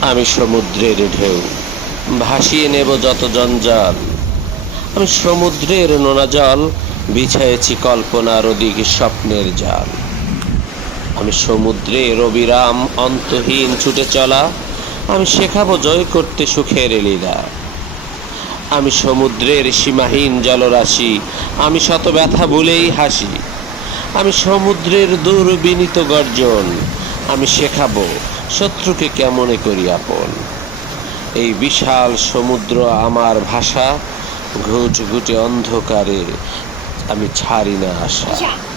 আমি সমুদ্রের ঢেউ, ভাসিয়ে নেব যত জঞ্জাল। আমি সমুদ্রের নোনা জল, বিছায়েছি কল্পনার অধিক স্বপ্নের জাল। আমি সমুদ্রের অবিরাম অন্তহীন ছুটে চলা, আমি শেখাবো জয় করতে সুখের লীলা। আমি সমুদ্রের সীমাহীন জলরাশি, আমি শত ব্যথা ভুলেই হাসি। আমি সমুদ্রের দুর্বিনীত গর্জন, আমি শেখাবো শত্রুকে কেমনে করি আপন। এই বিশাল সমুদ্র আমার ভাষা, ঘুট ঘুটে অন্ধকারে আমি ছাড়ি না আশা।